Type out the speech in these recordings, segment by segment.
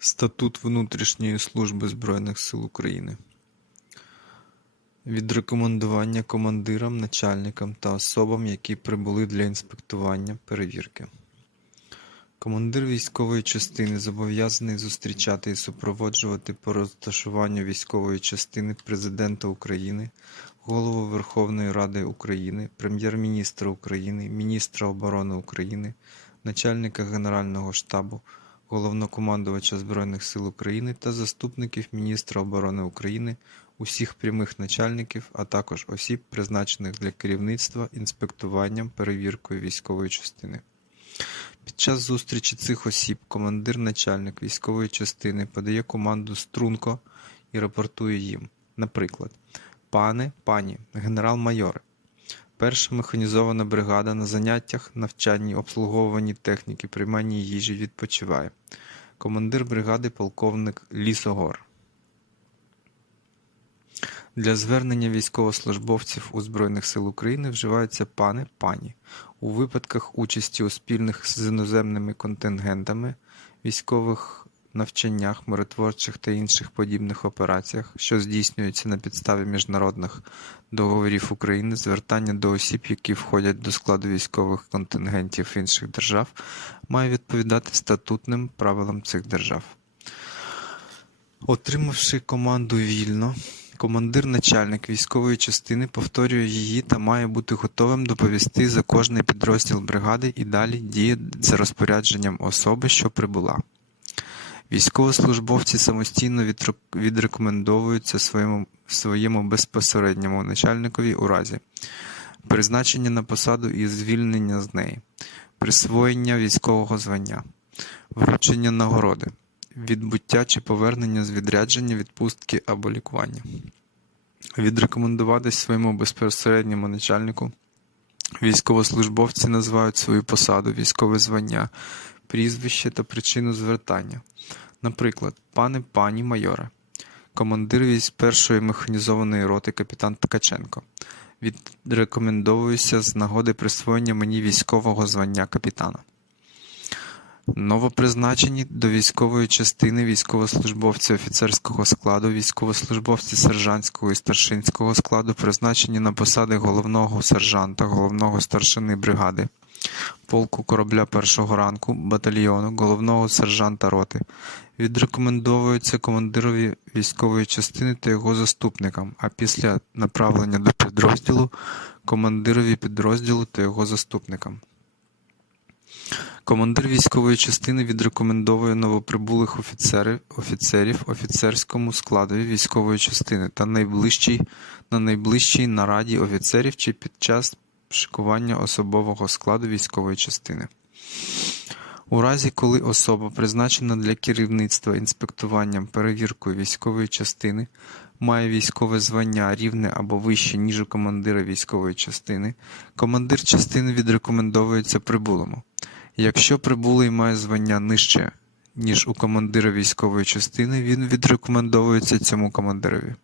Статут внутрішньої служби Збройних сил України Відрекомендування командирам, начальникам та особам, які прибули для інспектування, перевірки. Командир військової частини зобов'язаний зустрічати і супроводжувати по розташуванню військової частини Президента України, Голову Верховної Ради України, Прем'єр-міністра України, Міністра оборони України, начальника Генерального штабу, Головнокомандувача Збройних сил України та заступників міністра оборони України, усіх прямих начальників, а також осіб, призначених для керівництва інспектуванням, перевіркою військової частини. Під час зустрічі цих осіб командир-начальник військової частини подає команду струнко і рапортує їм. Наприклад, пане, пані, генерал-майоре, перша механізована бригада на заняттях, навчанні, обслуговуванні техніки, прийманні їжі відпочиває. Командир бригади полковник Лісогор. Для звернення військовослужбовців у Збройних сил України вживаються пане, пані. У випадках участі у спільних з іноземними контингентами, військових навчаннях, миротворчих та інших подібних операціях, що здійснюються на підставі міжнародних договорів України, звертання до осіб, які входять до складу військових контингентів інших держав, має відповідати статутним правилам цих держав. Отримавши команду вільно, командир-начальник військової частини повторює її та має бути готовим доповісти за кожний підрозділ бригади і далі діє за розпорядженням особи, що прибула. Військовослужбовці самостійно відрекомендовуються своєму, своєму безпосередньому начальникові у разі призначення на посаду і звільнення з неї, присвоєння військового звання, вручення нагороди, відбуття чи повернення з відрядження, відпустки або лікування. Відрекомендуватись своєму безпосередньому начальнику. Військовослужбовці називають свою посаду, військове звання, прізвище та причину звертання. Наприклад, пане пані майоре, командир військ першої механізованої роти капітан Ткаченко. Відрекомендовуюся з нагоди присвоєння мені військового звання капітана. Новопризначені до військової частини військовослужбовці офіцерського складу, військовослужбовці сержантського і старшинського складу, призначені на посади головного сержанта, головного старшини бригади, полку корабля першого ранку, батальйону, головного сержанта роти, відрекомендовуються командирові військової частини та його заступникам, а після направлення до підрозділу командирові підрозділу та його заступникам. Командир військової частини відрекомендовує новоприбулих офіцерів, офіцерів офіцерському складові військової частини та найближчій, на найближчій нараді офіцерів чи під час шикування особового складу військової частини. У разі, коли особа призначена для керівництва інспектуванням перевіркою військової частини, має військове звання рівне або вище, ніж у командира військової частини, командир частини відрекомендовується прибулому. Якщо прибулий має звання нижче, ніж у командира військової частини, він відрекомендовується цьому командирові.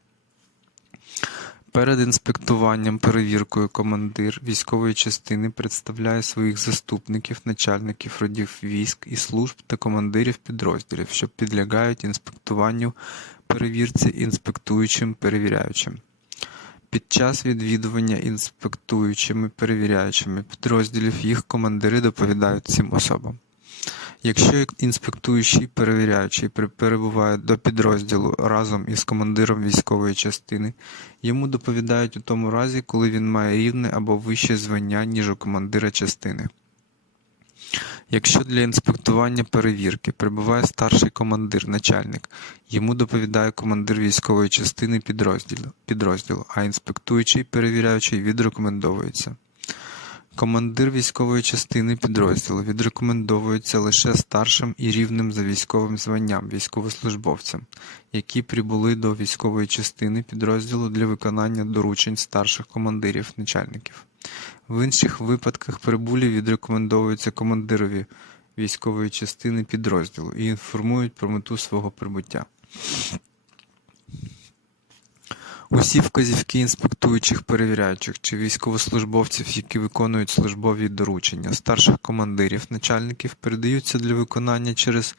Перед інспектуванням перевіркою командир військової частини представляє своїх заступників, начальників родів військ і служб та командирів підрозділів, що підлягають інспектуванню перевірці інспектуючим перевіряючим. Під час відвідування інспектуючими перевіряючими підрозділів їх командири доповідають цим особам. Якщо інспектуючий перевіряючий перебуває до підрозділу разом із командиром військової частини, йому доповідають у тому разі, коли він має рівне або вище звання, ніж у командира частини. Якщо для інспектування перевірки прибуває старший командир, начальник, йому доповідає командир військової частини підрозділу, підрозділу а інспектуючий перевіряючий відрекомендовується. Командир військової частини підрозділу відрекомендовується лише старшим і рівним за військовим званням військовослужбовцям, які прибули до військової частини підрозділу для виконання доручень старших командирів начальників. В інших випадках прибулі відрекомендовуються командирові військової частини підрозділу і інформують про мету свого прибуття. Усі вказівки інспектуючих перевіряючих чи військовослужбовців, які виконують службові доручення, старших командирів, начальників, передаються для виконання через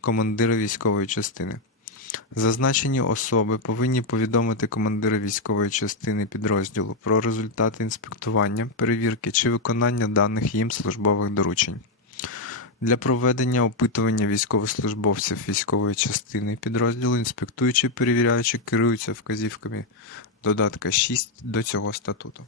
командира військової частини. Зазначені особи повинні повідомити командира військової частини підрозділу про результати інспектування, перевірки чи виконання даних їм службових доручень. Для проведення опитування військовослужбовців військової частини підрозділу інспектуючі перевіряючі керуються вказівками додатка 6 до цього статуту.